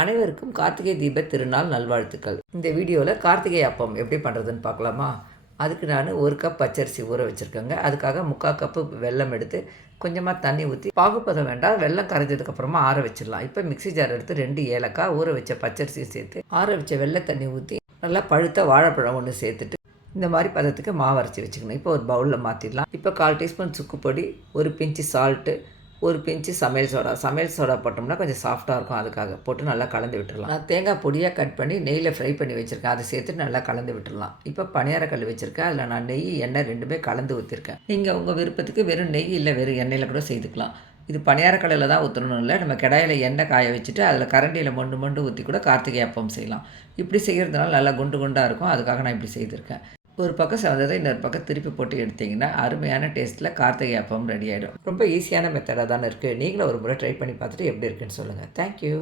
அனைவருக்கும் கார்த்திகை தீப திருநாள் நல்வாழ்த்துக்கள். இந்த வீடியோவில் கார்த்திகை அப்பம் எப்படி பண்ணுறதுன்னு பார்க்கலாமா? அதுக்கு நான் ஒரு கப் பச்சரிசி ஊற வச்சுருக்கேங்க. அதுக்காக முக்கால் கப்பு வெல்லம் எடுத்து கொஞ்சமாக தண்ணி ஊற்றி பாகுப்பதம் வேண்டாம். வெள்ளம் கரைஞ்சதுக்கப்புறமா ஆற வச்சிடலாம். இப்போ மிக்ஸி ஜார் எடுத்து ரெண்டு ஏலக்காய் ஊற வச்ச பச்சரிசியும் சேர்த்து ஆற வச்ச வெள்ளை தண்ணி ஊற்றி நல்லா பழுத்த வாழைப்பழம் ஒன்று சேர்த்துட்டு இந்த மாதிரி பதத்துக்கு மாவு அரைச்சி வச்சுக்கணும். இப்போ ஒரு பவுலில் மாற்றிடலாம் இப்போ கால் டீஸ்பூன் சுக்கு பொடி ஒரு பிஞ்சு சால்ட்டு ஒரு பிஞ்சு சமையல் சோடா. சமையல் சோடா போட்டோம்னா கொஞ்சம் சாஃப்டாக இருக்கும். அதுக்காக போட்டு நல்லா கலந்து விட்டுறலாம். நான் தேங்காய் பொடியாக கட் பண்ணி நெய்யில் ஃப்ரை பண்ணி வச்சுருக்கேன். அதை சேர்த்து நல்லா கலந்து விட்டுறலாம். இப்போ பணியாரக்கல் வச்சுருக்கேன். அதில் நான் நெய் எண்ணெய் ரெண்டுமே கலந்து ஊற்றிருக்கேன் நீங்கள் உங்கள் விருப்பத்துக்கு வெறும் நெய் இல்லை வெறும் எண்ணெயில் கூட செய்துக்கலாம் இது பணியாரக்கடையில் தான் ஊற்றணும் இல்லை. நம்ம கடாயில் எண்ணெய் காய வச்சுட்டு அதில் கரண்டியில் மொண்டு மொண்டு ஊற்றி கூட கார்த்திகை அப்பம் செய்யலாம். இப்படி செய்கிறதுனால நல்லா குண்டு குண்டாக இருக்கும். அதுக்காக நான் இப்படி செய்திருக்கேன். ஒரு பக்கம் செவந்ததை இன்னொரு பக்கம் திருப்பி போட்டு எடுத்தீங்கன்னா அருமையான டேஸ்ட்டில் கார்த்திகை அப்பம் ரெடி ஆகிடும் ரொம்ப ஈஸியான மெத்தடாக தானே இருக்குது நீங்களும் ஒரு முறை ட்ரை பண்ணி பார்த்துட்டு எப்படி இருக்குன்னு சொல்லுங்கள் தேங்க்யூ